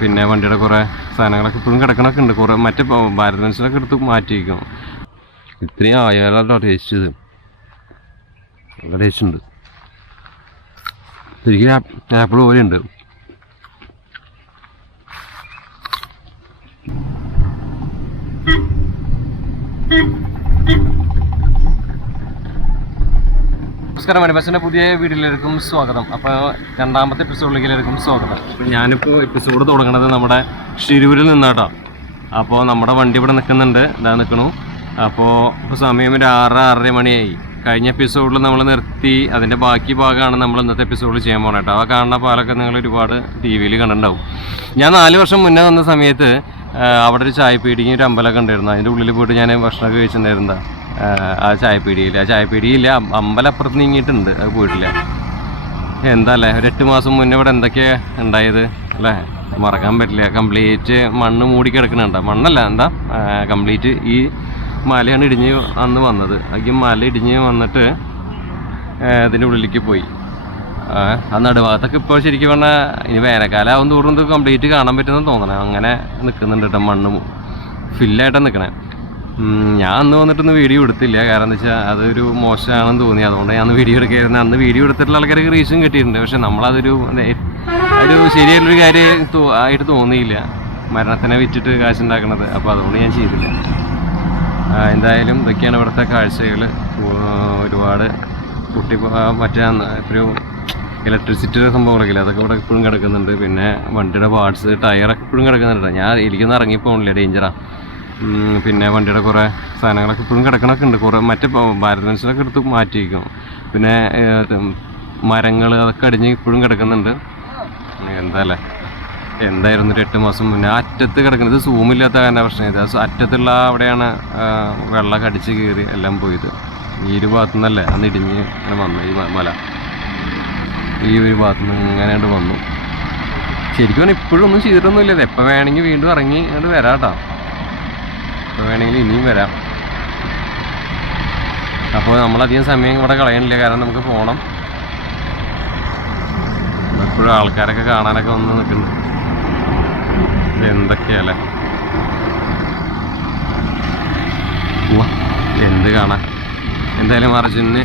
പിന്നെ വണ്ടിയുടെ കുറേ സാധനങ്ങളൊക്കെ ഇപ്പോഴും കിടക്കണൊക്കെ ഉണ്ട്. കുറേ മറ്റേ ഭാരത് ബെൻസിനൊക്കെ എടുത്ത് മാറ്റി വയ്ക്കും. ഇത്രയും ആയാലോ ടേസ്റ്റ് ചെയ്ത് നല്ല ടേസ്റ്റ് ഉണ്ട്. ശരിക്കും ആപ്പിൾ പോലെ ഉണ്ട്. നമസ്കാരം, മണിബസിൻ്റെ പുതിയ വീഡിയോയിലേക്കും സ്വാഗതം. അപ്പോൾ രണ്ടാമത്തെ എപ്പിസോഡിലേക്കും സ്വാഗതം. ഞാനിപ്പോൾ എപ്പിസോഡ് തുടങ്ങണത് നമ്മുടെ ഷിരൂരിൽ നിന്നാട്ടോ. അപ്പോൾ നമ്മുടെ വണ്ടി ഇവിടെ നിൽക്കുന്നുണ്ട്, ഇതാ നിൽക്കണു. അപ്പോൾ സമയം ഒരു 6-6:30 മണിയായി. കഴിഞ്ഞ എപ്പിസോഡിൽ നമ്മൾ നിർത്തി, അതിൻ്റെ ബാക്കി ഭാഗമാണ് നമ്മൾ ഇന്നത്തെ എപ്പിസോഡിൽ ചെയ്യാൻ പോകുന്നത് കേട്ടോ. ആ കാണുന്ന പാലൊക്കെ നിങ്ങൾ ഒരുപാട് ടി വിയിൽ കണ്ടിട്ടുണ്ടാവും. ഞാൻ 4 വർഷം മുന്നേ വന്ന സമയത്ത് അവിടെ ഒരു ചായപ്പീടിയും ഒരു അമ്പലമൊക്കെ ഉണ്ടായിരുന്നു. അതിൻ്റെ ഉള്ളിൽ പോയിട്ട് ഞാൻ ഭക്ഷണമൊക്കെ കഴിച്ചിട്ടുണ്ടായിരുന്ന ആ ചായപ്പീടിയില്ല. അമ്പലം അപ്പുറത്ത് നീങ്ങിയിട്ടുണ്ട്, അത് പോയിട്ടില്ല. എന്താ അല്ലേ, ഒരു 8 മാസം മുന്നേ ഇവിടെ എന്തൊക്കെയാണ് ഉണ്ടായത് അല്ലേ, മറക്കാൻ പറ്റില്ല. കംപ്ലീറ്റ് മണ്ണ് മൂടി കിടക്കുന്നുണ്ട്. മണ്ണല്ല, എന്താ കംപ്ലീറ്റ് ഈ മലയാണ് ഇടിഞ്ഞ് അന്ന് വന്നത്. ഈ മല ഇടിഞ്ഞ് വന്നിട്ട് ഇതിൻ്റെ ഉള്ളിലേക്ക് പോയി. ആ നടുഭാഗത്തൊക്കെ ഇപ്പോൾ ശരിക്കും പറഞ്ഞാൽ ഇനി വേനൽക്കാലം ആവും തോറും ഇത് കംപ്ലീറ്റ് കാണാൻ പറ്റുമെന്ന് തോന്നണം. അങ്ങനെ നിൽക്കുന്നുണ്ട് കേട്ടോ, മണ്ണ് ഫില്ലായിട്ടാണ് നിൽക്കണേ. ഞാൻ അന്ന് വന്നിട്ടൊന്നും വീഡിയോ എടുത്തില്ല, കാരണം എന്താ വെച്ചാൽ അതൊരു മോശമാണെന്ന് തോന്നി. അതുകൊണ്ട് ഞാൻ വീഡിയോ എടുക്കായിരുന്നു. അന്ന് വീഡിയോ എടുത്തിട്ടുള്ള ആൾക്കാർക്ക് റീച്ചും കിട്ടിയിട്ടുണ്ട്. പക്ഷെ നമ്മളതൊരു ശരിയായിട്ടുള്ളൊരു കാര്യം ആയിട്ട് തോന്നിയില്ല, മരണത്തിനെ വിറ്റിട്ട് കാശുണ്ടാക്കണത്. അപ്പോൾ അതുകൊണ്ട് ഞാൻ ചെയ്തില്ല. എന്തായാലും ഇതൊക്കെയാണ് ഇവിടുത്തെ കാഴ്ചകൾ. ഒരുപാട് മറ്റേ ഒരു ഇലക്ട്രിസിറ്റിയുടെ സംഭവങ്ങളൊക്കെ അതൊക്കെ ഇവിടെ ഇപ്പോഴും കിടക്കുന്നുണ്ട്. പിന്നെ വണ്ടിയുടെ പാർട്സ്, ടയറൊക്കെ ഇപ്പോഴും കിടക്കുന്നുണ്ട്. ഞാൻ എനിക്കൊന്നും ഇറങ്ങിപ്പോണില്ല, ഡേഞ്ചറാണ്. പിന്നെ വണ്ടിയുടെ കുറേ സാധനങ്ങളൊക്കെ ഇപ്പോഴും കിടക്കണൊക്കെ ഉണ്ട്. കുറേ മറ്റേ ഭാരത് ബെൻസിനൊക്കെ എടുത്ത് മാറ്റി വയ്ക്കും. പിന്നെ മരങ്ങൾ അതൊക്കെ അടിഞ്ഞ് ഇപ്പോഴും കിടക്കുന്നുണ്ട്. എന്തായിരുന്നു ഒരു 8 മാസം മുന്നേ അറ്റത്ത് കിടക്കുന്നത്. സൂമില്ലാത്ത കാരണം പ്രശ്നം ഇത്. അറ്റത്തുള്ള അവിടെയാണ് വെള്ളം കടിച്ച് കയറി എല്ലാം പോയത്. ഈ ഒരു ഭാഗത്തു നിന്നല്ലേ അന്ന് ഇടിഞ്ഞ് ഇങ്ങനെ വന്നു. ഈ മല ഈ ഒരു ഭാഗത്തു നിന്ന് ഇങ്ങനെ വന്നു. ശരിക്കും പറഞ്ഞാൽ ഇപ്പോഴും ഒന്നും ചെയ്തിട്ടൊന്നുമില്ല. എപ്പോൾ വേണമെങ്കിൽ വീണ്ടും ഇറങ്ങി അത് വരാം കേട്ടോ. എപ്പോൾ വേണമെങ്കിലും ഇനിയും വരാം. അപ്പോൾ നമ്മളധികം സമയം ഇവിടെ കളയണില്ല, കാരണം നമുക്ക് പോകണം. എപ്പോഴും ആൾക്കാരൊക്കെ കാണാനൊക്കെ വന്ന് നിൽക്കുന്നുണ്ട്. എന്തൊക്കെയല്ലേ, എന്ത് കാണാൻ. എന്തായാലും അർജുന്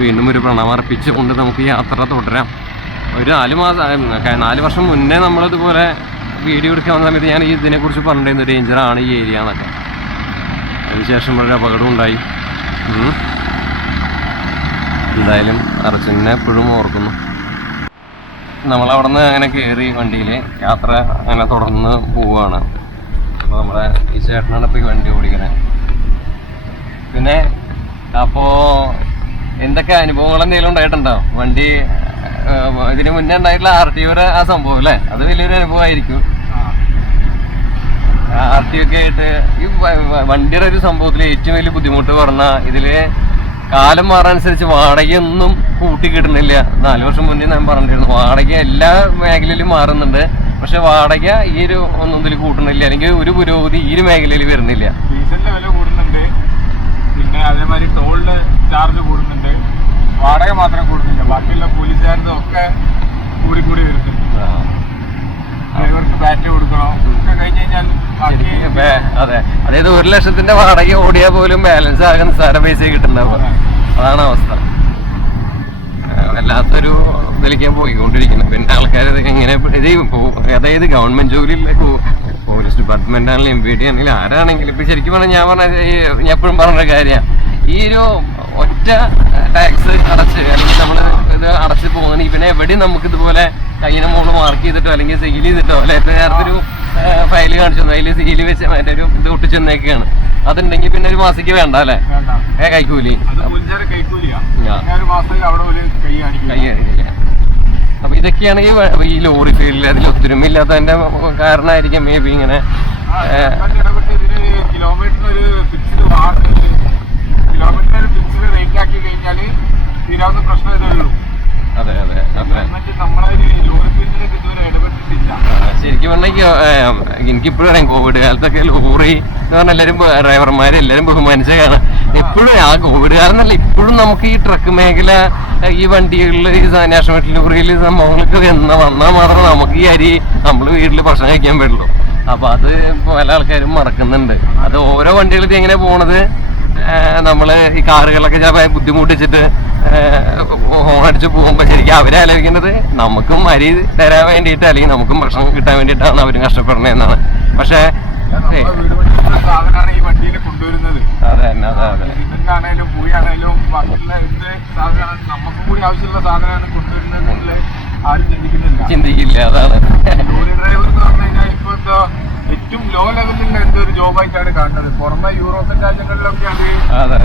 വീണ്ടും ഒരു പ്രണാമം അർപ്പിച്ചുകൊണ്ട് നമുക്ക് യാത്ര തുടരാം. ഒരു 4 വർഷം മുന്നേ നമ്മളിതുപോലെ വീഡിയോ എടുക്കാൻ വന്ന സമയത്ത് ഞാൻ ഇതിനെക്കുറിച്ച് പറഞ്ഞിരുന്നു, ഡേഞ്ചറാണ് ഈ ഏരിയ എന്നൊക്കെ. അതിനുശേഷം ഒരു അപകടം ഉണ്ടായി. എന്തായാലും അർജുനെ എപ്പോഴും ഓർക്കുന്നു. നമ്മളവിടെ നിന്ന് അങ്ങനെ കയറി വണ്ടിയിൽ യാത്ര അങ്ങനെ തുടർന്ന് പോവുകയാണ്. അപ്പോൾ നമ്മുടെ ഈ ചേട്ടനാണ് ഇപ്പോൾ ഈ വണ്ടി ഓടിക്കണേ. പിന്നെ അപ്പോൾ എന്തൊക്കെ അനുഭവങ്ങൾ എന്തെങ്കിലും ഉണ്ടായിട്ടുണ്ടോ? വണ്ടി ഇതിന് മുന്നേ ഉണ്ടായിട്ടുള്ള RTOയുടെ ആ സംഭവം അല്ലേ, അത് വലിയൊരു അനുഭവമായിരിക്കും. RTO ഒക്കെ ആയിട്ട് ഈ വണ്ടിയുടെ ഒരു സംഭവത്തിൽ ഏറ്റവും വലിയ ബുദ്ധിമുട്ട് പറഞ്ഞാൽ ഇതിൽ കാലം മാറാനനുസരിച്ച് വാടകയൊന്നും കൂട്ടി കിട്ടുന്നില്ല. 4 വർഷം മുന്നേ ഞാൻ പറഞ്ഞിരുന്നു, വാടക എല്ലാ മേഖലയിലും മാറുന്നുണ്ട്, പക്ഷെ വാടക ഈ ഒരു ഒന്നും ഇതിൽ കൂട്ടുന്നില്ല, അല്ലെങ്കിൽ ഒരു പുരോഗതി ഈ ഒരു മേഖലയിൽ വരുന്നില്ല. ഡീസലിന്റെ വില കൂടുന്നുണ്ട്, പിന്നെ അതേമാതിരി ടോളിന്റെ ചാർജ് കൂടുന്നുണ്ട്, വാടക മാത്രം കൂടുന്നില്ല, ബാക്കിയുള്ള പോലീസ് ചാർജ് ഒക്കെ കൂടി വരുന്നുണ്ട്. ഡ്രൈവർക്ക് ബാറ്റ് കൊടുക്കണം ഒക്കെ കഴിഞ്ഞ് കഴിഞ്ഞാൽ അതെ, അതായത് 1 ലക്ഷത്തിന്റെ വാടക ഓടിയാൽ പോലും ബാലൻസ് ആകാൻ നിസ്സാര പൈസ കിട്ടുന്നുണ്ടാവുക. അതാണ് അവസ്ഥ. വല്ലാത്തൊരു ഇതിലേക്ക് പോയിക്കൊണ്ടിരിക്കുന്നത്. പിന്നെ ആൾക്കാർ എങ്ങനെ അതായത് ഗവൺമെന്റ് ജോലിയിൽ പോലീസ് ഡിപ്പാർട്ട്മെന്റ് ആണെങ്കിലും MVD ആണെങ്കിലും ആരാണെങ്കിലും ഇപ്പൊ ശരിക്കും പറഞ്ഞാൽ ഞാൻ എപ്പോഴും പറഞ്ഞ കാര്യമാണ്, ഈ ഒരു ഒറ്റ ടാക്സ് അടച്ച് അല്ലെങ്കിൽ നമ്മൾ ഇത് അടച്ച് പോകുകയാണെങ്കിൽ പിന്നെ എവിടെയും നമുക്ക് ഇതുപോലെ കയ്യിനെ മുകളിൽ മാർക്ക് ചെയ്തിട്ടോ അല്ലെങ്കിൽ സീൽ ചെയ്തിട്ടോ അല്ലെ നേരത്തൊരു ഫയല് കാണിച്ചു അതിൽ സീല് വെച്ച് മറ്റേ ഒരു ഇത് ഒട്ടിച്ചെന്നേക്കാണ്. അതുണ്ടെങ്കിൽ പിന്നെ ഒരു മാസിക്ക് വേണ്ട അല്ലേ, കൈക്കൂലി. അപ്പൊ ഇതൊക്കെയാണ് ഈ ലോറി ഫീൽഡിൽ അതിൽ ഒത്തൊരുമ ഇല്ലാത്തതിന്റെ കാരണമായിരിക്കും മേ ബി ഇങ്ങനെ. അതെ അതെ അതെ. ശരിക്കും പറഞ്ഞാൽ എനിക്കിപ്പോഴും അറിയാം, കോവിഡ് കാലത്തൊക്കെ ലോറി പറഞ്ഞാൽ എല്ലാവരും ഡ്രൈവർമാരെ എല്ലാവരും ബഹുമാനിച്ച കാണാം. എപ്പോഴും ആ കോവിഡ് കാലം ഇപ്പോഴും നമുക്ക് ഈ ട്രക്ക് മേഖല, ഈ വണ്ടികളിൽ, ഈ നാഷണൽ ലോറിയിൽ സംഭവങ്ങളൊക്കെ വന്നാൽ മാത്രം നമുക്ക് ഈ അരി നമ്മൾ വീട്ടിൽ ഭക്ഷണം കഴിക്കാൻ പറ്റുള്ളൂ. അപ്പൊ അത് പല ആൾക്കാരും മറക്കുന്നുണ്ട്. അത് ഓരോ വണ്ടികൾ ഇത് എങ്ങനെ പോണത്, നമ്മള് ഈ കാറുകളൊക്കെ ചിലപ്പോൾ ബുദ്ധിമുട്ടിച്ചിട്ട് ഹോണടിച്ച് പോകുമ്പോൾ ശരിക്കും അവരെ ആലോചിക്കുന്നത് നമുക്കും അരി തരാൻ വേണ്ടിയിട്ട് അല്ലെങ്കിൽ നമുക്കും ഭക്ഷണം കിട്ടാൻ വേണ്ടിയിട്ടാണ് അവരും കഷ്ടപ്പെടുന്നത് എന്നാണ്. പക്ഷേ സാധനമാണ് ഈ വണ്ടിയിൽ കൊണ്ടുവരുന്നത്. അതെ അതെ ഇതാണേലും പൂയാണേലും ബാക്കിയുള്ള എന്ത് സാധനമാണ് നമുക്കും കൂടി ആവശ്യമുള്ള സാധനമാണ് കൊണ്ടുവരുന്നത് ആരും ചിന്തിക്കില്ല. അതാണ് ലോറി ഡ്രൈവർ എന്ന് പറഞ്ഞു കഴിഞ്ഞാൽ ഇപ്പൊ എന്തോ ഏറ്റവും ലോ ലെവലിലുള്ള എന്തോ ഒരു ജോബായിട്ടാണ് കാണുന്നത്. പുറമെ യൂറോപ്യൻ രാജ്യങ്ങളിലൊക്കെ അത്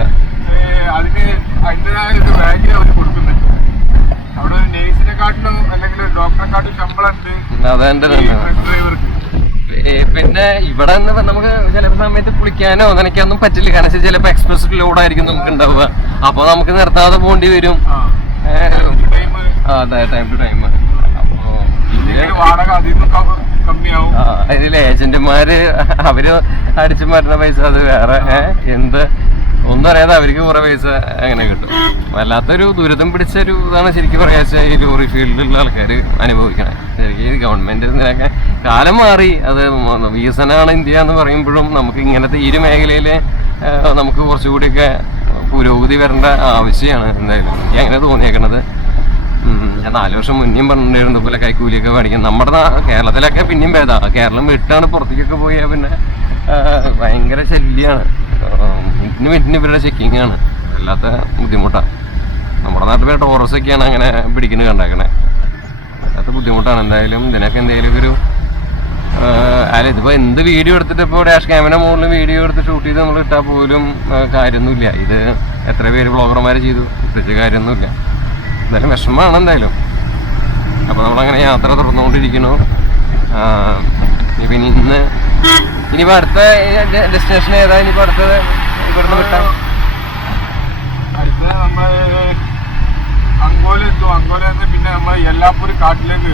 അതിന് അതിൻ്റെതായ ഒരു വാല്യൂ അവർ കൊടുക്കുന്നുണ്ട്. അവിടെ ഒരു നേഴ്സിനെക്കാട്ടിലും അല്ലെങ്കിൽ ഒരു ഡോക്ടറെക്കാട്ടിലും ശമ്പളം ഉണ്ട് ഡ്രൈവർക്ക്. പിന്നെ ഇവിടെ നമുക്ക് ചിലപ്പോൾ സമയത്ത് കുളിക്കാനോ നനയ്ക്കാനൊന്നും പറ്റില്ല. കാരണം ചിലപ്പോൾ എക്സ്പ്രസ് ലോഡായിരിക്കും നമുക്ക് ഉണ്ടാവുക. അപ്പോൾ നമുക്ക് നിർത്താതെ പോകേണ്ടി വരും. അതെ, ടൈം ടു ടൈം. അതിൽ ഏജന്റുമാര് അവര് അടിച്ചു മാറ്റുന്ന പൈസ അത് വേറെ. ഒന്നും അറിയാതെ അവർക്ക് കുറെ പൈസ അങ്ങനെ കിട്ടും. വല്ലാത്തൊരു ദുരിതം പിടിച്ചൊരു ഇതാണ് ശരിക്കും പറയാ ഈ ലോറി ഫീൽഡിലുള്ള ആൾക്കാർ അനുഭവിക്കണേ. ശരിക്കും ഗവൺമെന്റ് ഇതിനൊക്കെ കാലം മാറി. അത് വികസനമാണ് ഇന്ത്യ എന്ന് പറയുമ്പോഴും നമുക്ക് ഇങ്ങനത്തെ ഈ ഒരു മേഖലയിൽ നമുക്ക് കുറച്ചുകൂടിയൊക്കെ പുരോഗതി വരേണ്ട ആവശ്യമാണ്. എന്തായാലും എനിക്ക് അങ്ങനെ തോന്നിയേക്കണത്. ഞാൻ 4 വർഷം മുന്നേയും പറഞ്ഞിരുന്നു പോലെ കൈക്കൂലിയൊക്കെ മേടിക്കും. നമ്മുടെ കേരളത്തിലൊക്കെ പിന്നെയും ഭേദമാണ്. കേരളം വിട്ടാണ് പുറത്തേക്കൊക്കെ പോയാൽ പിന്നെ ഭയങ്കര ശല്യമാണ്. മിനിറ്റിന് ഇവരുടെ ചെക്കിങ് ആണ്. അല്ലാത്ത ബുദ്ധിമുട്ടാണ്. നമ്മുടെ നാട്ടിൽ ടോറസൊക്കെയാണ് അങ്ങനെ പിടിക്കുന്നത് കണ്ടേക്കണേ. അല്ലാത്ത ബുദ്ധിമുട്ടാണ്. എന്തായാലും ഇതിനൊക്കെ എന്തെങ്കിലും ഒരു ഇതിപ്പോൾ എന്ത് വീഡിയോ എടുത്തിട്ട് ഇപ്പോൾ ഡാഷ് ക്യാമറ മുകളിൽ വീഡിയോ എടുത്ത് ഷൂട്ട് ചെയ്ത് നമ്മൾ ഇട്ടാൽ പോലും കാര്യമൊന്നുമില്ല. ഇത് എത്ര പേര് വ്ളോഗർമാർ ചെയ്തു, പ്രത്യേകിച്ച് കാര്യമൊന്നുമില്ല. എന്തായാലും വിഷമമാണ് എന്തായാലും. അപ്പോൾ നമ്മളങ്ങനെ യാത്ര തുടർന്നുകൊണ്ടിരിക്കുന്നു. പിന്നെ ഇനിയിപ്പോൾ അടുത്ത ഡെസ്റ്റിനേഷൻ ഏതാ? ഇനിയിപ്പോൾ അടുത്തത് ഇവിടുന്ന് വിട്ടാൽ അടുത്ത നമ്മൾ അങ്കോല എത്തും. അങ്കോല പിന്നെ നമ്മൾ യെല്ലാപ്പൂർ കാട്ടിലേക്ക്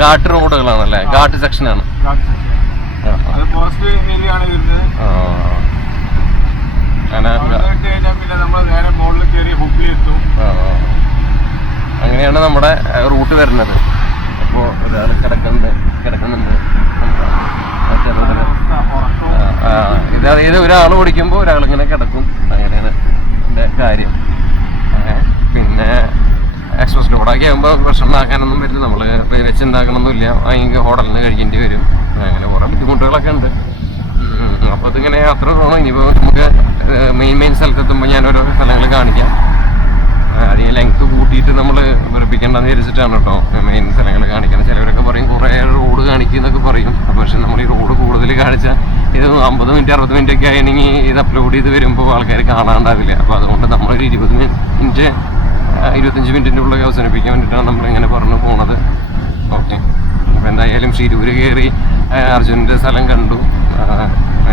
ഘാട്ട് റോഡുകളാണല്ലേ? ഘാട്ട് സെക്ഷനാണ്. അത് ഫോറസ്റ്റ് ഏരിയ ആണ് വരുന്നത്. പിന്നെ നമ്മൾ നേരെ മുകളിൽ കയറി ഹുബ്ലി എത്തും. അങ്ങനെയാണ് നമ്മുടെ റൂട്ട് വരുന്നത്. അപ്പോൾ ഒരാൾ കിടക്കുന്നുണ്ട്. ഇത് ഒരാൾ ഓടിക്കുമ്പോൾ ഒരാളിങ്ങനെ കിടക്കും. അങ്ങനെയാണ് ഇതിൻ്റെ കാര്യം. പിന്നെ എക്സ്പ്രസ് ലോഡാക്കി ആകുമ്പോൾ ഭക്ഷണം ഉണ്ടാക്കാനൊന്നും പറ്റില്ല. നമ്മൾ വെച്ച് ഉണ്ടാക്കണമൊന്നുമില്ല. അതിന് ഹോട്ടലിൽ നിന്ന് കഴിക്കേണ്ടി വരും. അങ്ങനെ കുറേ ബുദ്ധിമുട്ടുകളൊക്കെ ഉണ്ട്. അപ്പോൾ അതിങ്ങനെ യാത്ര തോന്നും. ഇനിയിപ്പോൾ നമുക്ക് മെയിൻ സ്ഥലത്തെത്തുമ്പോൾ ഞാൻ ഓരോ സ്ഥലങ്ങൾ കാണിക്കാം. അതിന് ലെങ്ത് കൂട്ടിയിട്ട് നമ്മൾ വെറുപ്പിക്കേണ്ടെന്ന് വിചാരിച്ചിട്ടാണ് കേട്ടോ മെയിൻ സ്ഥലങ്ങൾ കാണിക്കണം. ചിലവരൊക്കെ പറയും കുറേ റോഡ് കാണിക്കുന്നൊക്കെ പറയും. പക്ഷെ നമ്മൾ ഈ റോഡ് കൂടുതൽ കാണിച്ചാൽ ഇത് 50 മിനിറ്റ് 60 മിനിറ്റ് ഒക്കെ ആണെങ്കിൽ ഇത് അപ്ലോഡ് ചെയ്ത് വരുമ്പോൾ ആൾക്കാർ കാണാണ്ടാവില്ല. അപ്പോൾ അതുകൊണ്ട് നമ്മളൊരു 20 മിനിറ്റ് 25 മിനിറ്റിൻ്റെ ഉള്ളിൽ അവസാനിപ്പിക്കാൻ വേണ്ടിയിട്ടാണ് നമ്മളിങ്ങനെ പറഞ്ഞു പോണത്. ഓക്കെ, അപ്പോൾ എന്തായാലും ഷിരൂര് കയറി അർജുനൻ്റെ സ്ഥലം കണ്ടു.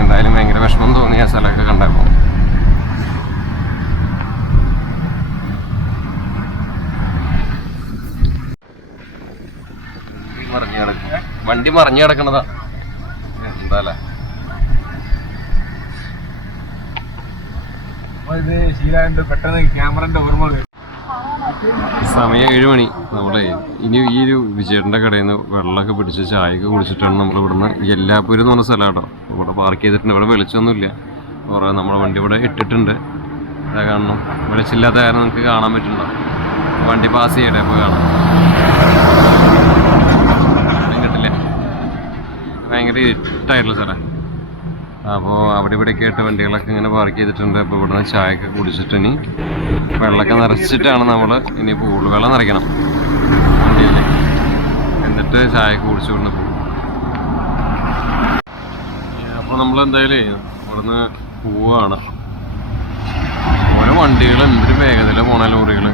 എന്തായാലും ഭയങ്കര വിഷമം തോന്നി ആ സ്ഥലമൊക്കെ കണ്ടപ്പോൾ. വണ്ടി മറിഞ്ഞു കിടക്കണതാ. എന്താല്ലേ ഇത് ശീലമുണ്ട്. പെട്ടെന്ന് ക്യാമറന്റെ ഓർമ്മ. സമയം 7 മണി. നമ്മളെ ഇനി ഈ ഒരു വിജയേട്ടൻ്റെ കടയിൽ നിന്ന് വെള്ളമൊക്കെ പിടിച്ച് ചായയൊക്കെ കുടിച്ചിട്ടാണ് നമ്മൾ ഇവിടുന്ന് യെല്ലാപ്പൂർ എന്ന് പറഞ്ഞ സ്ഥലം കേട്ടോ. ഇവിടെ പാർക്ക് ചെയ്തിട്ടുണ്ട്. ഇവിടെ വെളിച്ചമൊന്നുമില്ല. കുറേ നമ്മുടെ വണ്ടി ഇവിടെ ഇട്ടിട്ടുണ്ട്. ഇതാ കാണണം. വെളിച്ചില്ലാത്ത കാരണം നമുക്ക് കാണാൻ പറ്റുന്നുണ്ടോ? വണ്ടി പാസ് ചെയ്യട്ടെ അപ്പോൾ കാണാം. കിട്ടില്ല, ഭയങ്കര ഇരുട്ടായിട്ടുള്ള സ്ഥലം. അപ്പോൾ അവിടെ ഇവിടെയൊക്കെ ആയിട്ട് വണ്ടികളൊക്കെ ഇങ്ങനെ പാർക്ക് ചെയ്തിട്ടുണ്ട്. അപ്പോൾ ഇവിടുന്ന് ചായയൊക്കെ കുടിച്ചിട്ട് ഇനി വെള്ളമൊക്കെ നിറച്ചിട്ടാണ് നമ്മൾ ഇനി പോകുള്ളൂ. വെള്ളം നിറയ്ക്കണം വണ്ടിയിൽ, എന്നിട്ട് ചായയൊക്കെ കുടിച്ച് ഇവിടുന്ന് പോകും. അപ്പോൾ നമ്മളെന്തായാലും ഇവിടുന്ന് പോവുകയാണ്. ഓരോ വണ്ടികൾ എന്തൊരു വേഗതയിലാണ് പോണ ലോറികൾ.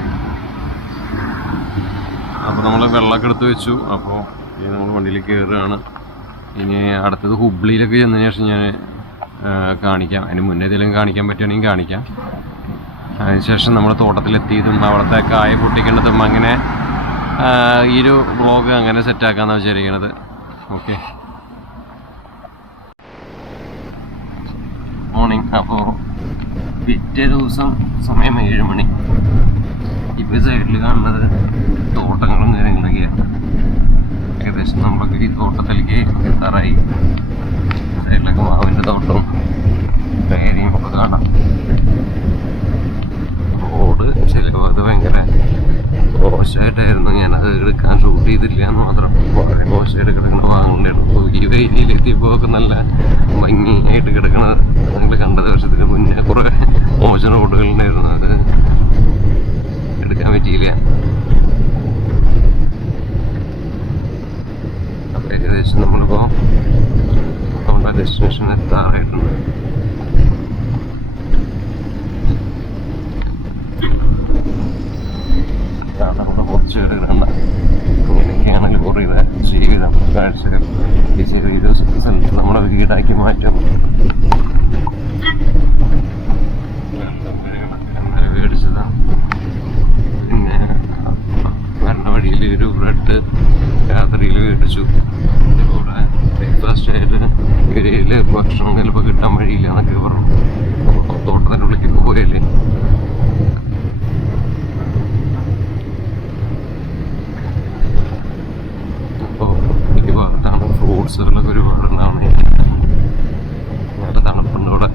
അപ്പോൾ നമ്മൾ വെള്ളമൊക്കെ എടുത്ത് വെച്ചു. അപ്പോൾ ഇനി നമ്മൾ വണ്ടിയിൽ കയറുകയാണ്. ഇനി അടുത്തത് ഹുബ്ലിയിലൊക്കെ ചെന്നതിന് ശേഷം ഞാൻ കാണിക്കാം. അതിന് മുന്നേ ഏതെങ്കിലും കാണിക്കാൻ പറ്റുകയാണെങ്കിൽ കാണിക്കാം. അതിനുശേഷം നമ്മൾ തോട്ടത്തിലെത്തിയതും അവിടുത്തെ കായ പൊട്ടിക്കേണ്ടതും അങ്ങനെ ഈ ഒരു വ്ളോഗ് അങ്ങനെ സെറ്റാക്കാമെന്നാണ് വിചാരിക്കണത്. ഓക്കെ, അപ്പോൾ പിറ്റേ ദിവസം സമയം 7 മണി. ഇപ്പോൾ സൈഡിൽ കാണുന്നത് തോട്ടങ്ങളും കാര്യങ്ങളൊക്കെയാണ്. ഏകദേശം നമ്മളൊക്കെ ഈ തോട്ടത്തിലേക്ക് എത്താറായി. സൈഡിലൊക്കെ മാവിൻ്റെ തോട്ടവും പേരയും ഒക്കെ കാണാം. റോഡ് ചിലപ്പോൾ അത് ഭയങ്കര മോശമായിട്ടായിരുന്നു. ഞാനത് എടുക്കാൻ ഷൂട്ട് ചെയ്തില്ല എന്ന് മാത്രം. വളരെ മോശമായിട്ട് കിടക്കുന്ന ഭാഗങ്ങളുണ്ടായിരുന്നു. ഈ വേദിയിലെത്തിയപ്പോൾ ഒക്കെ നല്ല ഭംഗിയായിട്ട് കിടക്കുന്നത് നിങ്ങൾ കണ്ടത്. വർഷത്തിന് മുന്നേ കുറേ മോശം റോഡുകളുണ്ടായിരുന്നു, അത് എടുക്കാൻ പറ്റിയില്ല. അപ്പോൾ ഏകദേശം നമ്മളിപ്പോൾ നമ്മുടെ ഡെസ്റ്റിനേഷൻ എത്താറായിട്ടുണ്ട്. നമ്മുടെ കുറച്ച് പേരുകളുണ്ട്. ഇങ്ങനെയൊക്കെയാണെങ്കിൽ കുറേ ജീവിതം കാഴ്ചകൾ ഈ ചെറിയൊരു സ്ഥലത്ത് നമ്മുടെ വീടാക്കി മാറ്റും. മേടിച്ചതാണ്. പിന്നെ വരണ വഴിയിൽ ഒരു ബ്രെഡ് രാത്രിയിൽ മേടിച്ചു. ഇതുപോലെ ബ്രേക്ക്ഫാസ്റ്റ് ആയിട്ട് ഏരിയയിൽ ഭക്ഷണം ചിലപ്പോൾ കിട്ടാൻ വഴിയില്ല എന്നൊക്കെ പറഞ്ഞു. തോട്ടത്തിൻ്റെ ഉള്ളിലേക്ക് പോയല്ലേ. അപ്പോൾ ഈ ഭാഗത്താണ് ഫ്രൂട്ട്സുകളൊക്കെ ഒരുപാടുണ്ടാവണേ. നല്ല തണുപ്പുണ്ട് ഇവിടെ.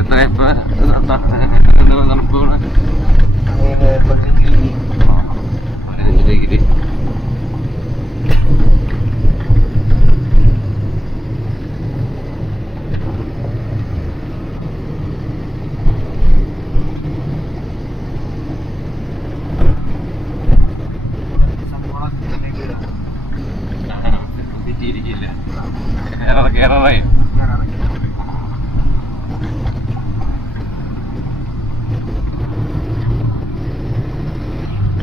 എത്ര ഇപ്പം തണുപ്പ് ഇവിടെ 15 ഡിഗ്രി. ഇരിക്കില്ല, കേറാറായി.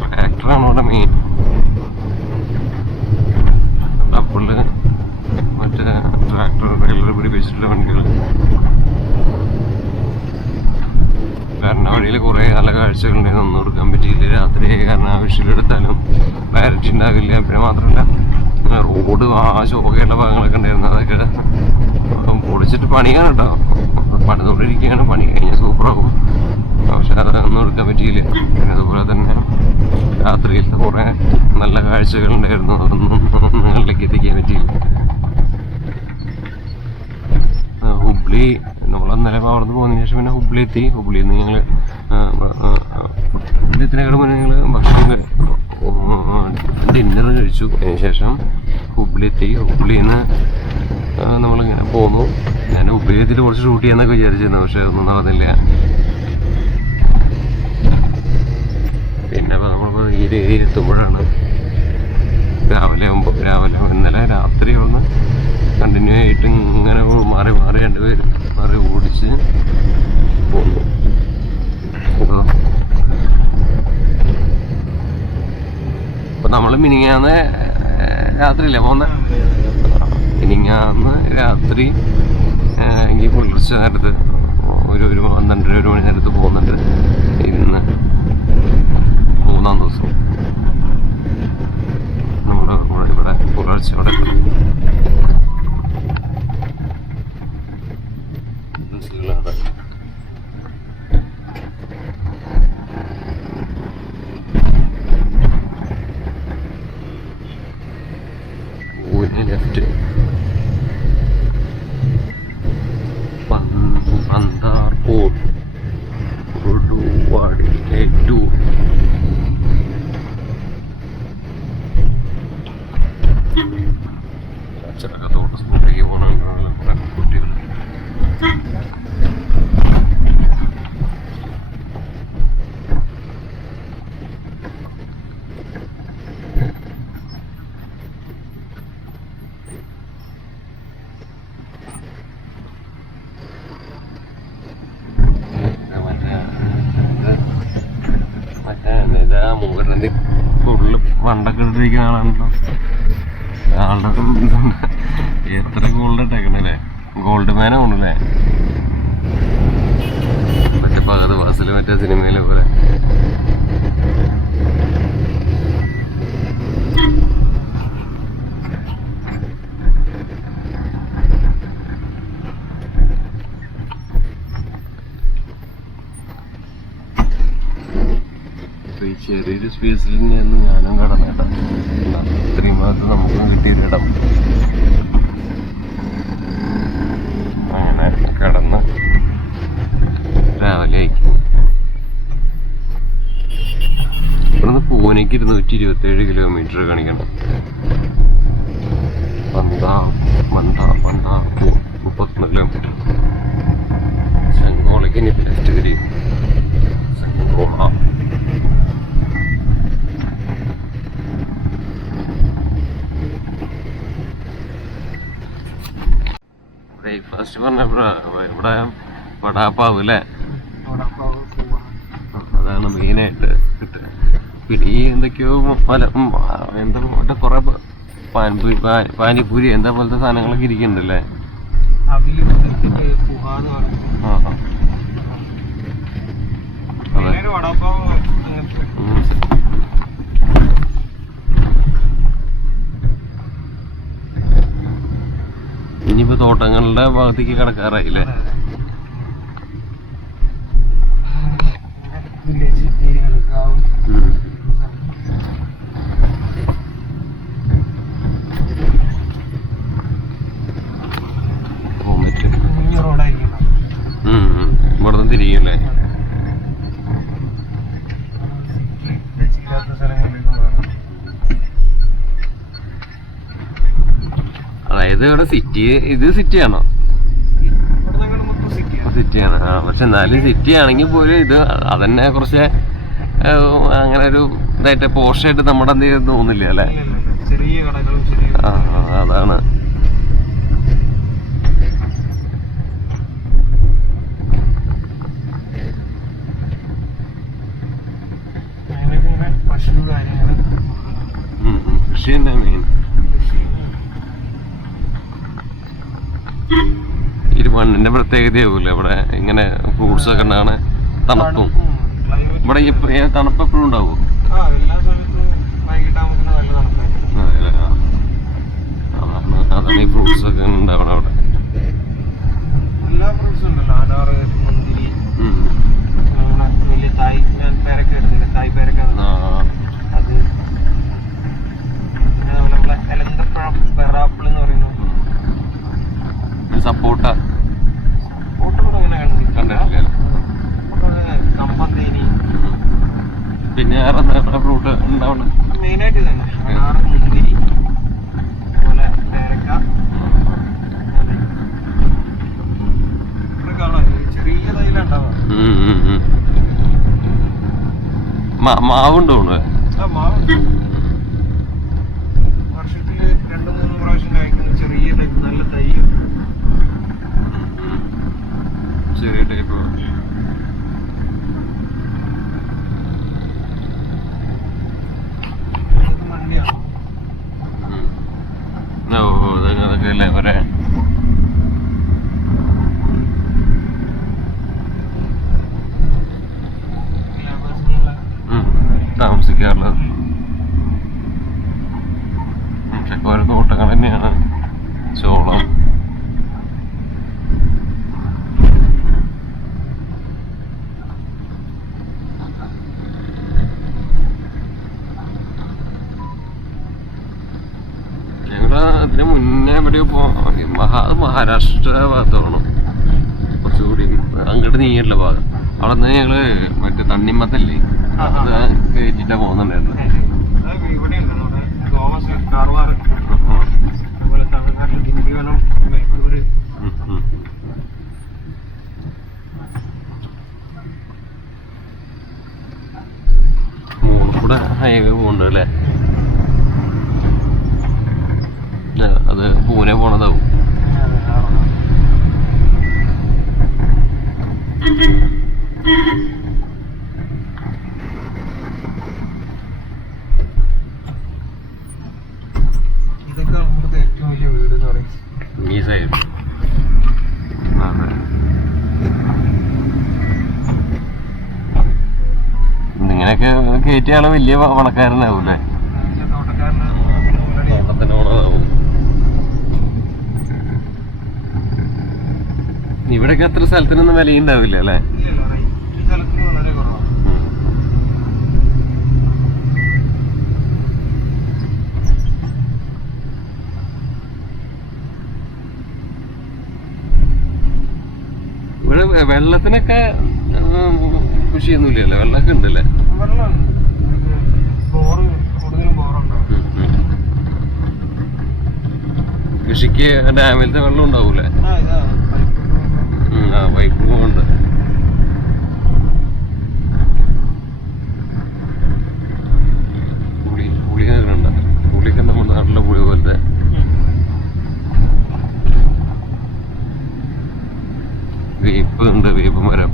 ട്രാക്ടറാണ് ഇവിടെ മെയിൻ. ഡബിള് മറ്റേ ട്രാക്ടർ ട്രെയിലർ പിടിപ്പിച്ചിട്ടുള്ള വണ്ടികൾ. കാരണം വഴിയിൽ കുറേ നല്ല കാഴ്ചകളുണ്ടായിരുന്നു, ഒന്നും എടുക്കാൻ പറ്റിയില്ല. രാത്രി കാരണം ആവശ്യമെടുത്താലും ക്ലാരിറ്റി ഉണ്ടാവില്ല. പിന്നെ മാത്രമല്ല റോഡ് ശോകയുള്ള ഭാഗങ്ങളൊക്കെ ഉണ്ടായിരുന്നു, അതൊക്കെ പൊളിച്ചിട്ട് പണിയാണ് കേട്ടോ. പണിതോണ്ടിരിക്കുകയാണ്, പണി കഴിഞ്ഞ് സൂപ്പറാകും. പക്ഷെ അതൊന്നും എടുക്കാൻ പറ്റിയില്ല. പിന്നെ അതുപോലെ തന്നെ രാത്രിയിലത്തെ കുറേ നല്ല കാഴ്ചകളുണ്ടായിരുന്നു, അതൊന്നും നിങ്ങളിലേക്ക് എത്തിക്കാൻ പറ്റിയില്ല. ഹുബ്ലി നമ്മളന്നേരം അവിടുന്ന് പോകുന്നതിന് ശേഷം പിന്നെ ഹുബ്ലി എത്തി. ഹുബ്ലിയിൽ നിന്ന് ഞങ്ങൾ ഹുബ്ലി എത്തിനേക്കാൾ മുന്നേ ഞങ്ങൾ ഭക്ഷണം ഡിന്നർ കഴിച്ചു. അതിന് ശേഷം ഹുബ്ലി എത്തി. ഹുബ്ലിയിൽ നിന്ന് നമ്മളിങ്ങനെ പോന്നു. ഞാൻ ഹുബ്ലി എത്തിയിട്ട് കുറച്ച് ഷൂട്ട് ചെയ്യാന്നൊക്കെ വിചാരിച്ചിരുന്നു, പക്ഷെ ഒന്നും നടന്നില്ല. പിന്നെ നമ്മളിപ്പോൾ ഈ ഏരിയയിൽ എത്തുമ്പോഴാണ് രാവിലെ ഇന്നലെ രാത്രി ഒന്ന് കണ്ടിന്യൂ ആയിട്ട് ഇങ്ങനെ മാറി മാറി രണ്ടുപേരും മാറി ഓടിച്ച് പോന്നു. അപ്പം നമ്മൾ മിനിങ്ങാന്ന് രാത്രിയില്ലേ പോകുന്നത്? മിനിങ്ങാന്ന് രാത്രി എനിക്ക് പുലർച്ചെ നേരത്ത് ഒരു 12 മണി നേരത്ത് പോകുന്നുണ്ട്. ഇന്ന് 3-ാം ദിവസം നമ്മുടെ ഇവിടെ പുലർച്ചെ ഇവിടെ ലെഫ്റ്റ് പന്താർപൂർ കൊടുവാടി ഏറ്റവും ചെറുക്കത്തോട്ട് സ്കൂട്ടിലേക്ക് പോകണം. കുട്ടികൾ മൂവരൻ്റെ ഫുള്ള് പണ്ടൊക്കെ ഇട്ടിരിക്കുന്ന ആളാണല്ലോ. ആളുടെ എത്ര ഗോൾഡ് ഇട്ടേക്കണല്ലേ, ഗോൾഡ് മാനാണല്ലേ. മറ്റേ പകത് വാസില് മറ്റേ സിനിമയിലെ പോലെ. ചെറിയൊരു സ്പേസിൽ നിന്ന് ഞാനും കടന്നേട്ടാ. ഇത്രയും ഭാഗത്ത് നമുക്കും കിട്ടിയൊരിടം. അങ്ങനെ കടന്ന് രാവിലെ അയക്കും. ഇവിടുന്ന് പൂനെക്ക് 227 കിലോമീറ്റർ കാണിക്കണം. പന്താ 31 കിലോമീറ്റർ. സംഗോളയ്ക്ക് ഇനി ലെഫ്റ്റ് തിരിയും. സംഗോള ബ്രേക്ക്ഫാസ്റ്റ് പറഞ്ഞപ്പോഴാ ഇവിടെ വടാപ്പാവ് അല്ലേ? അതാണ് മെയിനായിട്ട് കിട്ടുക. പിടി എന്തൊക്കെയോ പല എന്താ മറ്റേ കുറെ പാനിപ്പൂരി എന്താ പോലത്തെ സാധനങ്ങളൊക്കെ ഇരിക്കുന്നുണ്ടല്ലേ? ഇനിയിപ്പോ തോട്ടങ്ങളുടെ ഭാഗത്തേക്ക് കിടക്കാറായില്ലേ? ഇവിടുന്ന് തിരികല്ലേ? അതായത് ഇവിടെ സിറ്റി, ഇത് സിറ്റിയാണോ? സിറ്റിയാണ്. പക്ഷെ എന്നാലും സിറ്റി ആണെങ്കിൽ പോലും ഇത് അതന്നെ കുറച്ച് അങ്ങനെ ഒരു ഇതായിട്ട് പോഷായിട്ട് നമ്മുടെ എന്തെങ്കിലും തോന്നില്ല അല്ലേ? അതാണ്. കൃഷി തന്നെ മെയിൻ. ഈ മണ്ണിന്റെ പ്രത്യേകതയാവൂല്ലേ ഇവിടെ ഇങ്ങനെ ഫ്രൂട്ട്സ് ഒക്കെ ഉണ്ടാണ്. തണുപ്പും ഇവിടെ തണുപ്പ് എപ്പോഴും ഉണ്ടാവുമോ? അതാണ് ഈ ഫ്രൂട്ട്സ് ഒക്കെ ഉണ്ടാവണം അവിടെ. സപ്പോട്ട കണ്ടിട്ടില്ല. പിന്നെ വേറെ ഫ്രൂട്ട് ഉണ്ടാവണം മെയിനായിട്ട് തന്നെ. മാവുണ്ടോ? വർഷത്തില് 2-3 പ്രാവശ്യം കഴിക്കുന്ന ചെറിയ ടൈപ്പ് നല്ല തൈ. ചെറിയ ടൈപ്പ് മണ്ടിയാണ്. അതൊക്കെ അല്ലേ അവരെ താമസിക്കാറുള്ളത്. ഓരോ തോട്ടങ്ങൾ തന്നെയാണ്. ചോളം, ഞങ്ങള് അതിന് മുന്നേ എവിടെയോ മഹാരാഷ്ട്ര ഭാഗത്തോണം കുറച്ചുകൂടി അങ്ങോട്ട് നീങ്ങിയിട്ടുള്ള ഭാഗം. അവിടെ നിന്ന് ഞങ്ങള് മറ്റേ തണ്ണിമത്തല്ലേ അത് കയറ്റിട്ടാ പോകുന്നുണ്ടായിരുന്നു. മൂന്നുകൂടെ ഹൈവേ പോകുന്നുണ്ട് അല്ലേ? അത് പൂനെ പോണതാവും. ഇതൊക്കെ നമ്മുടെ ഏറ്റവും വലിയ വീട് എന്ന് പറയും ഈ സൈഡ്. അതെ, ഇങ്ങനെയൊക്കെ കയറ്റിയാണ് വലിയ പണക്കാരനാവൂല്ലേ? തോട്ടത്തിനോടാവും. ഇവിടെയൊക്കെ അത്ര സ്ഥലത്തിനൊന്നും വിലയുണ്ടാവില്ല അല്ലേ? വെള്ളത്തിനൊക്കെ കൃഷിയൊന്നുമില്ലല്ലോ, വെള്ളമൊക്കെ ഉണ്ടല്ലേ? വെള്ളമുണ്ട്, ബോറ് കൂടുതലും ബോറുണ്ടാവും. കൃഷിക്ക് ഡാമിലത്തെ വെള്ളം ഉണ്ടാവൂലേ? ഇതാ പൈപ്പ് പോകുന്നുണ്ട്. പുളിയൊക്കെ ഉണ്ട്, പുളിയൊക്കെ നമ്മുടെ നാട്ടിലെ പുളി പോലത്തെ. വേപ്പ് ഉണ്ട്, വേപ്പ് മരം.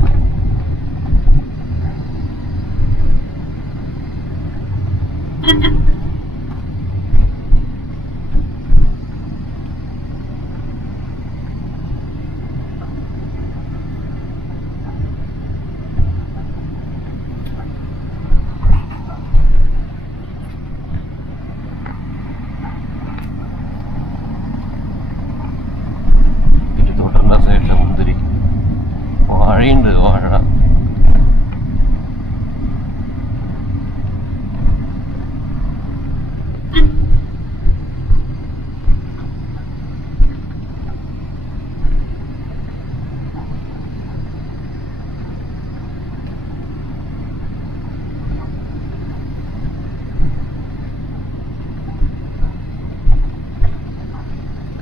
സൈഡിലെ മുന്തിരി, വാഴയുണ്ട്, വാഴ.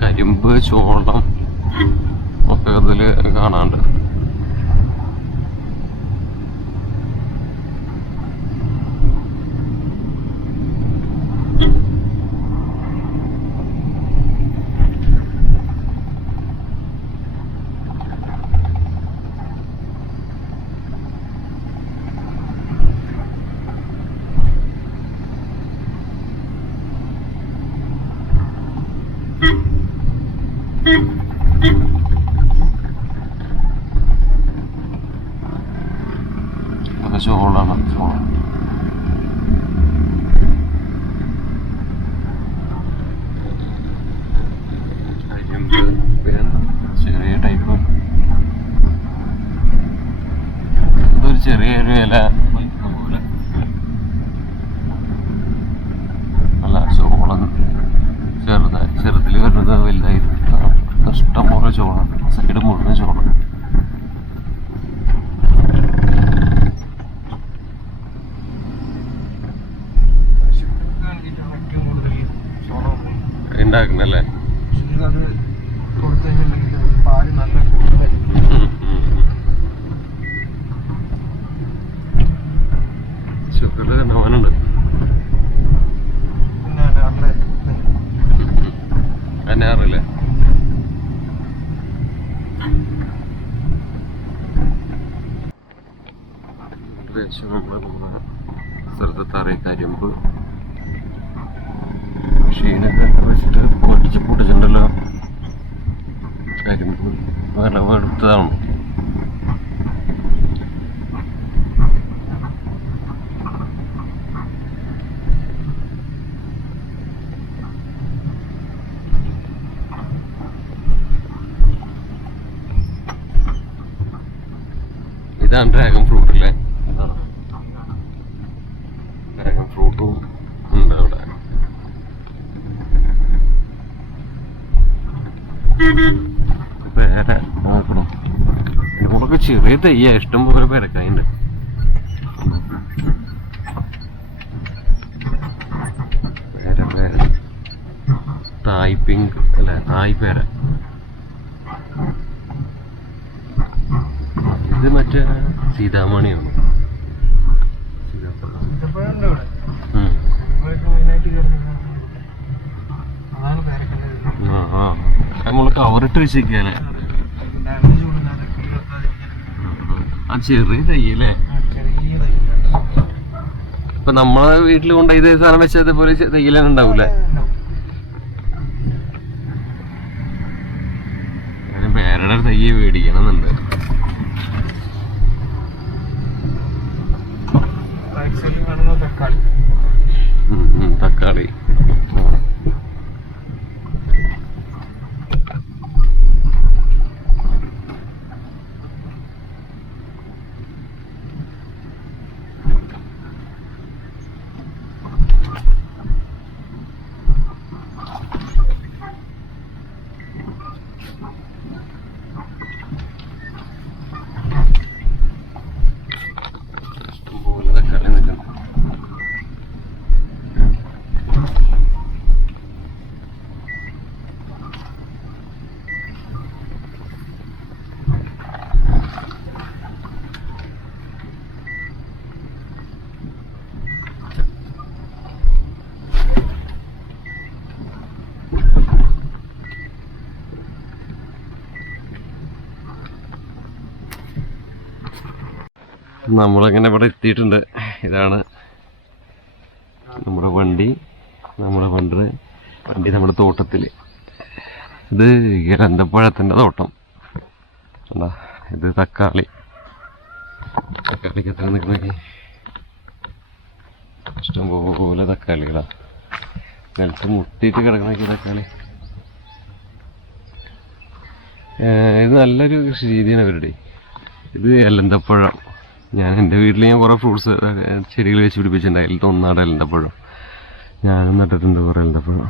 കരിമ്പ്, ചോളം ഒക്കെ അതില് കാണാണ്ട്. ചോളാണ്, ചോളം. ചെറിയ ടൈപ്പ്, ഇതൊരു ചെറിയൊരു ഇല പോലെ. അല്ല, ചോളം ചെറുതിൽ വരുന്നത് വലുതായിരുന്നു. ഇഷ്ടം പോലെ ചോളം, സൈഡ് മുഴുവൻ ചോളം. ഉണ്ടാക്കുന്നല്ലേ? ഷുഗർ കാണാനുണ്ട്. അനാറല്ലേ? സ്ഥലത്ത് തറയും കരിമ്പ് ക്ഷീണൊക്കെ വെച്ചിട്ട് പൊട്ടിച്ചിട്ടുണ്ടല്ലോ. കരിമ്പ് വിളവെടുത്തതാണ്. ഇതാണ് ഡ്രാഗൺ ഫ്രൂട്ട് അല്ലേ? ഡ്രാഗൺ ഫ്രൂട്ടും ഉണ്ട് അവിടെ. പേര നോക്കണം, ഇവിടൊക്കെ ചെറിയ തയ്യ ഇഷ്ടം പോലെ പേരക്കായുണ്ട്. പേര തായ് പിങ്ക് അല്ലെ, തായ് പേര. ഇത് മറ്റേ സീതാമണിയാണ്. നമ്മള് കവറിട്ട് വെച്ചേക്കാല്ലേ? ആ ചെറിയ തയ്യല്ലേ? ഇപ്പൊ നമ്മളെ വീട്ടിൽ കൊണ്ടുപോയി ഇതേ സാധനം വെച്ചാൽ അതേപോലെ തയ്യലാണ് ഉണ്ടാവൂലേ? പേരുടെ തയ്യ മേടിക്കണമെന്നുണ്ട്. തക്കാളി നമ്മളങ്ങനെ ഇവിടെ എത്തിയിട്ടുണ്ട്. ഇതാണ് നമ്മുടെ വണ്ടി, നമ്മുടെ തോട്ടത്തിൽ. ഇത് ഇലന്തപ്പഴത്തിൻ്റെ തോട്ടം. എന്താ ഇത് തക്കാളിക്ക് എത്ര നിൽക്കണേ, ഇഷ്ടംപോലെ തക്കാളികളാ നിലത്ത് മുട്ടിയിട്ട് കിടക്കണേക്ക് തക്കാളി. ഇത് നല്ലൊരു കൃഷി രീതിയാണ് അവരുടെ. ഇത് എലന്തപ്പഴം. ഞാൻ എൻ്റെ വീട്ടിൽ കുറേ ഫ്രൂട്ട്സ് ചെടികൾ വെച്ച് പിടിപ്പിച്ചിട്ടുണ്ട്. അതിലത്തെ ഒന്നാണ് എലന്തപ്പഴം. ഞാനും നട്ടിട്ടുണ്ട് കുറേ എലന്തപ്പഴം.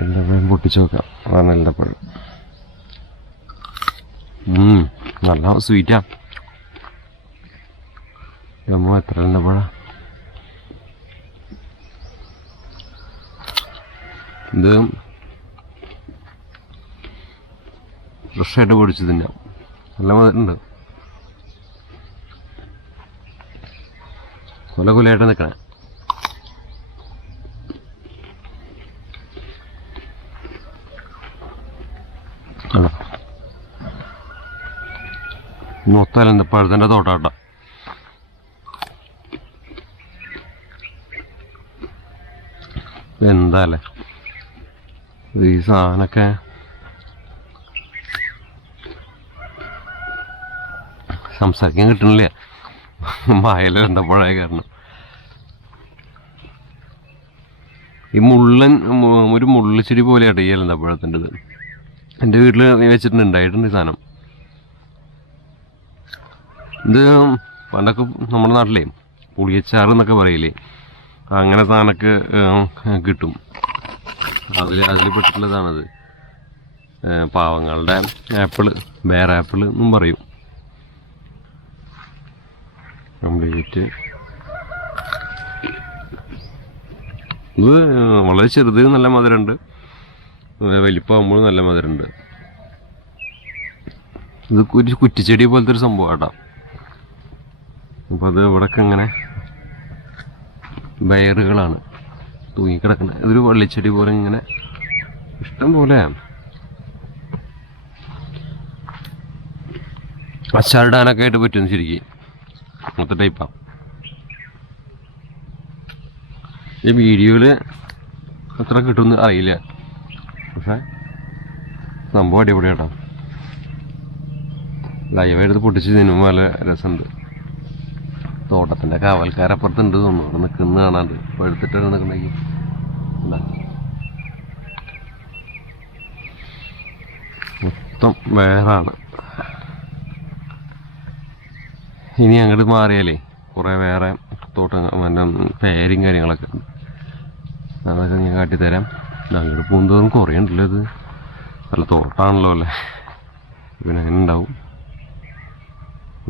എലന്തപ്പഴം പൊട്ടിച്ച് നോക്കാം. അതാണ് എലന്തപ്പഴം. നല്ല സ്വീറ്റാ. അമ്മ എത്ര എലന്തപ്പഴം. ഇത് ഫ്രഷായിട്ട് പൊടിച്ച് തിന്നാം. നല്ല മധുരമുണ്ട്. കൊലകൊലയായിട്ട് നിൽക്കണേ. മൊത്തം എലന്തപ്പഴത്തിൻ്റെ തോട്ടാട്ടോ. എന്താ അല്ലേ ഈ സാധനമൊക്കെ. സംസാരിക്കാൻ കിട്ടണില്ല, വായല എന്തപ്പോഴായ കാരണം. ഈ ഒരു മുള്ളിച്ചെടി പോലെയാട്ടോ ഈ എലന്തപ്പഴത്തിൻ്റെത്. എൻ്റെ വീട്ടിൽ വെച്ചിട്ടുണ്ടായിട്ടുണ്ട് ഈ സാധനം. ഇത് പണ്ടൊക്കെ നമ്മുടെ നാട്ടിലേ പുളിയച്ചാറ് എന്നൊക്കെ പറയില്ലേ, അങ്ങനെ സാധനമൊക്കെ കിട്ടും. അതിൽ പെട്ടിട്ടുള്ളതാണത്. പാവങ്ങളുടെ ആപ്പിള്, ബേറാപ്പിള് എന്നും പറയും. കംപ്ലീറ്റ് ഇത് വളരെ ചെറുത് നല്ല മധുരമുണ്ട്, വലിപ്പമാകുമ്പോൾ നല്ല മധുരമുണ്ട്. ഇത് ഒരു കുറ്റിച്ചെടി പോലത്തെ ഒരു സംഭവം കേട്ടോ. അപ്പം അത് ഇവിടെയൊക്കെ ഇങ്ങനെ ബയറുകളാണ് തൂങ്ങിക്കിടക്കുന്നത്. ഇതൊരു വള്ളിച്ചെടി പോലെ ഇങ്ങനെ ഇഷ്ടം പോലെ. അച്ചാറിടാനൊക്കെ ആയിട്ട് പറ്റും ശരിക്കും. അങ്ങനത്തെ ടൈപ്പാണ്. ഈ വീഡിയോയിൽ എത്ര കിട്ടുമെന്ന് അറിയില്ല, പക്ഷേ സംഭവം അടിപൊളിയാട്ടോ. ലൈവായിട്ട് പൊട്ടിച്ച് തിന്നുമ്പോൾ നല്ല രസമുണ്ട്. തോട്ടത്തിൻ്റെ കാവൽക്കാരപ്പുറത്തുണ്ട് തോന്നുന്നു. അവിടെ നിൽക്കുന്ന കാണാണ്ട് പഴുത്തിട്ട് നിൽക്കണമെങ്കിൽ. മൊത്തം വേറാണ്. ഇനി അങ്ങോട്ട് മാറിയാലേ കുറേ വേറെ തോട്ടം പേരും കാര്യങ്ങളൊക്കെ ഉണ്ട്. അതൊക്കെ ഞാൻ കാട്ടിത്തരാം. അങ്ങോട്ട് പോകുന്നതും കുറേ ഉണ്ടല്ലോ. ഇത് നല്ല തോട്ടമാണല്ലോ അല്ലേ, പിന്നെ അങ്ങനെ ഉണ്ടാവും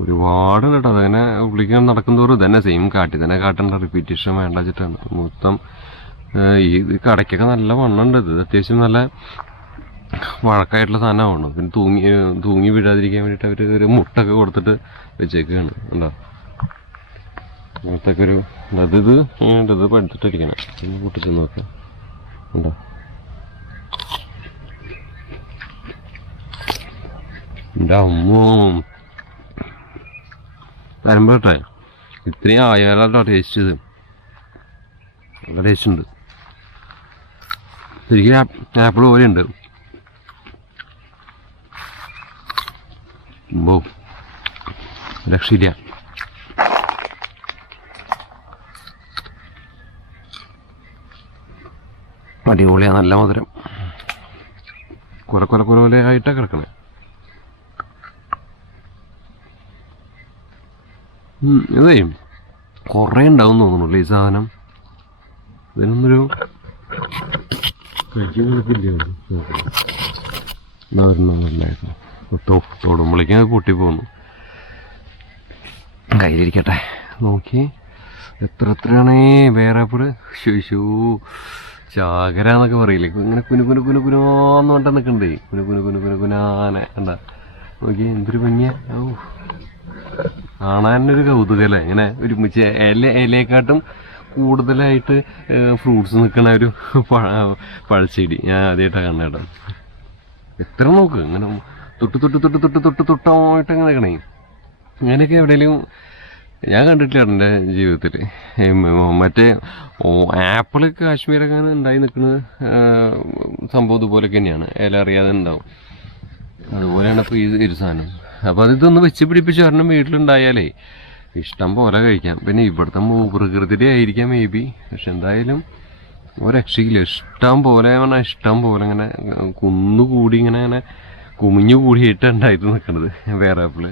ഒരുപാട് കേട്ടോ. അതങ്ങനെ ഉള്ളിക്കാൻ നടക്കുന്നതോറും ഇതന്നെ സെയിം കാട്ടി തന്നെ കാട്ടേണ്ട, റിപ്പീറ്റേഷൻ വേണ്ട വെച്ചിട്ടാണ്. മൊത്തം ഈ കടയ്ക്കൊക്കെ നല്ല വണ്ണമുണ്ട്. ഇത് അത്യാവശ്യം നല്ല വഴക്കായിട്ടുള്ള സാധനമാണ്. പിന്നെ തൂങ്ങി വീഴാതിരിക്കാൻ വേണ്ടിയിട്ട് അവർ ഒരു മുട്ടൊക്കെ കൊടുത്തിട്ട് വെച്ചേക്കാണ്. ഉണ്ടോ അങ്ങനത്തൊക്കെ ഒരു ഇത് പഠിച്ചിട്ടിരിക്കണം. പിന്നെ പൊട്ടിച്ച് നോക്കാം. ഉണ്ടോ എൻ്റെ അമ്മോ വരുമ്പോൾ കേട്ടെ ഇത്രയും ആയാലോ ടേസ്റ്റ് ചെയ്ത്. നല്ല ടേസ്റ്റ് ഉണ്ട് ശരിക്കും. ആപ്പിൾ പോലെ ഉണ്ട്. രക്ഷയില്ല. അടിപൊളിയാണ്, നല്ല മധുരം. കുറെ ആയിട്ടാണ് കിടക്കണേ. ഇതേ കുറേ ഉണ്ടാവും തോന്നുന്നുള്ളൂ ഈ സാധനം. ഇതിനൊന്നൊരു തൊടുമ്പോഴേക്കും പൊട്ടിപ്പോന്നു. കയ്യിലിരിക്കട്ടെ. നോക്കി എത്രയാണേ വേറാപ്പിള്. ശോ ചാകര എന്നൊക്കെ പറയില്ലേ, ഇങ്ങനെ കുനുകുനാന്ന് പറഞ്ഞാൽ നിൽക്കണ്ടേ. കുനുകുനാനെ കണ്ട നോക്കി എന്തൊരു ഭംഗിയാ. കാണാനൊരു കൗതുകല്ലേ. ഇങ്ങനെ ഒരുമിച്ച് ഇലയെക്കാട്ടും കൂടുതലായിട്ട് ഫ്രൂട്ട്സ് നിൽക്കണ ഒരു പഴച്ചെടി ഞാൻ ആദ്യമായിട്ടാണ് കണ്ടേട്ടോ. എത്ര നോക്ക് ഇങ്ങനെ തൊട്ടായിട്ട് അങ്ങനെ നിൽക്കണേ. അങ്ങനെയൊക്കെ എവിടെയെങ്കിലും ഞാൻ കണ്ടിട്ടില്ല എൻ്റെ ജീവിതത്തിൽ. മറ്റേ ആപ്പിൾ കാശ്മീരൊക്കെ ഉണ്ടായി നിൽക്കുന്നത് സംഭവം ഇതുപോലെയൊക്കെ തന്നെയാണ്, ഇല അറിയാതെ ഉണ്ടാവും. അതുപോലെയാണ് ഇപ്പോൾ ഈ ഒരു സാധനം. അപ്പോൾ അതിതൊന്ന് വെച്ച് പിടിപ്പിച്ച് ഒരെണ്ണം വീട്ടിലുണ്ടായാലേ ഇഷ്ടം പോലെ കഴിക്കാം. പിന്നെ ഇവിടുത്തെ പ്രകൃതിയുടെ ആയിരിക്കാം മേ ബി, പക്ഷെ എന്തായാലും ഒരു രക്ഷയില്ല. ഇഷ്ടം പോലെ പറഞ്ഞാൽ ഇഷ്ടം പോലെ ഇങ്ങനെ കുന്നുകൂടി ഇങ്ങനെ കുമിഞ്ഞു കൂടിയിട്ട് ഉണ്ടായിട്ട് നിൽക്കുന്നത് വേറെ ആപ്പിള്.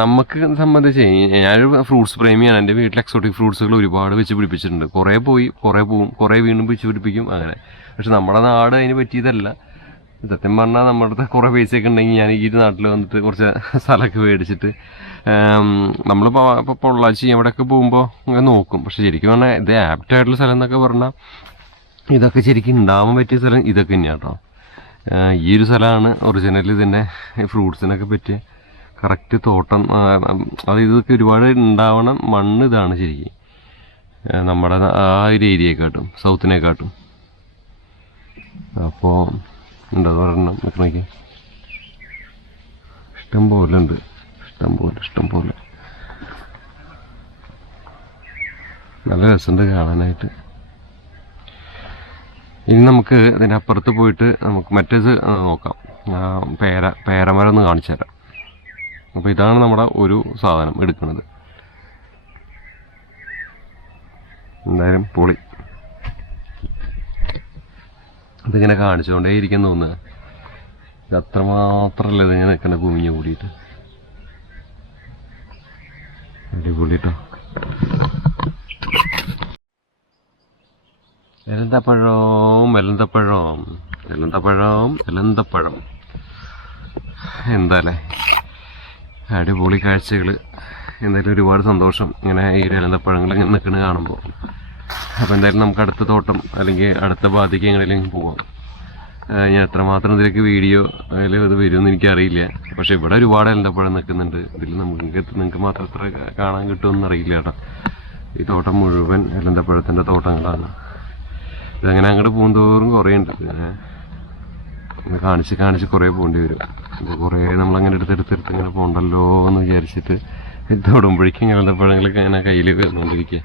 നമുക്ക് സംബന്ധിച്ച് ഞാനൊരു ഫ്രൂട്ട്സ് പ്രേമിയാണ്. എൻ്റെ വീട്ടിൽ എക്സോട്ടിക് ഫ്രൂട്ട്സുകൾ ഒരുപാട് വെച്ച് പിടിപ്പിച്ചിട്ടുണ്ട്. കുറേ പോയി, കുറേ പോവും, കുറേ വീണ്ടും വെച്ച് പിടിപ്പിക്കും അങ്ങനെ. പക്ഷെ നമ്മുടെ നാട് അതിന് പറ്റിയതല്ല. സത്യം പറഞ്ഞാൽ നമ്മുടെ അടുത്ത് കുറേ പൈസയൊക്കെ ഉണ്ടെങ്കിൽ ഞാൻ ഈ നാട്ടിൽ വന്നിട്ട് കുറച്ച് സ്ഥലമൊക്കെ മേടിച്ചിട്ട് നമ്മളിപ്പോൾ ഇപ്പോൾ പൊള്ളാച്ചി അവിടെയൊക്കെ പോകുമ്പോൾ അങ്ങനെ നോക്കും. പക്ഷെ ശരിക്കും പറഞ്ഞാൽ ഇത് ആപ്റ്റായിട്ടുള്ള സ്ഥലം എന്നൊക്കെ പറഞ്ഞാൽ ഇതൊക്കെ ശരിക്കും ഉണ്ടാവാൻ പറ്റിയ സ്ഥലം ഇതൊക്കെ തന്നെയാണ് കേട്ടോ. ഈ ഒരു സ്ഥലമാണ് ഒറിജിനലി തന്നെ ഫ്രൂട്ട്സിനൊക്കെ പറ്റിയ കറക്റ്റ് തോട്ടം. അത് ഇതൊക്കെ ഒരുപാട് ഉണ്ടാവണം മണ്ണ് ഇതാണ് ശരിക്കും നമ്മുടെ ആ ഒരു ഏരിയയെക്കാട്ടും സൗത്തിനെക്കാട്ടും. അപ്പോൾ ഉണ്ടോ ഒരെണ്ണം നിൽക്കണേക്ക് ഇഷ്ടം പോലെ ഉണ്ട്, ഇഷ്ടം പോലെ നല്ല രസമുണ്ട് കാണാനായിട്ട്. ഇനി നമുക്ക് ഇതിൻ്റെ അപ്പുറത്ത് പോയിട്ട് നമുക്ക് മറ്റേത് നോക്കാം. പേരമരം ഒന്ന് കാണിച്ചു തരാം. അപ്പോൾ ഇതാണ് നമ്മുടെ ഒരു സാധനം എടുക്കുന്നത്. എന്തായാലും പൊളി. ഇതിങ്ങനെ കാണിച്ചുകൊണ്ടേ ഇരിക്കാൻ തോന്നുക. ഇത് അത്രമാത്രമല്ല ഇതിങ്ങനെ നിൽക്കണ കുമിഞ്ഞ് കൂടിയിട്ട്. അടിപൊളിട്ടോ. എലന്തപ്പഴം എന്താല്ലേ അടിപൊളി കാഴ്ചകൾ. എന്തായാലും ഒരുപാട് സന്തോഷം ഇങ്ങനെ ഈ എലന്തപ്പഴങ്ങൾ ഇങ്ങനെ നിൽക്കുന്നത് കാണുമ്പോൾ. അപ്പോൾ എന്തായാലും നമുക്ക് അടുത്ത തോട്ടം അല്ലെങ്കിൽ അടുത്ത ബാധിക്ക് എങ്ങനെയെങ്കിലും പോവാം. ഞാൻ എത്രമാത്രം ഇതിലേക്ക് വീഡിയോ അതിൽ ഇത് വരുമെന്ന് എനിക്കറിയില്ല. പക്ഷേ ഇവിടെ ഒരുപാട് എലന്തപ്പഴം നിൽക്കുന്നുണ്ട്. ഇതിൽ നിങ്ങൾക്ക് മാത്രം എത്ര കാണാൻ കിട്ടുമെന്ന് അറിയില്ല കേട്ടോ. ഈ തോട്ടം മുഴുവൻ എലന്തപ്പഴത്തിൻ്റെ തോട്ടങ്ങളാണ്. ഇതങ്ങനെ അങ്ങോട്ട് പോകുന്തോറും കുറേ ഉണ്ട്. കാണിച്ച് കുറേ പോകേണ്ടി വരും. അപ്പോൾ കുറേ നമ്മളങ്ങനെ എടുത്തെടുത്ത് ഇങ്ങനെ പോകണ്ടല്ലോ എന്ന് വിചാരിച്ചിട്ട് തൊടുമ്പോഴേക്കും എലന്തപ്പഴങ്ങളൊക്കെ അങ്ങനെ കയ്യിൽ വരുന്നുകൊണ്ടിരിക്കുക.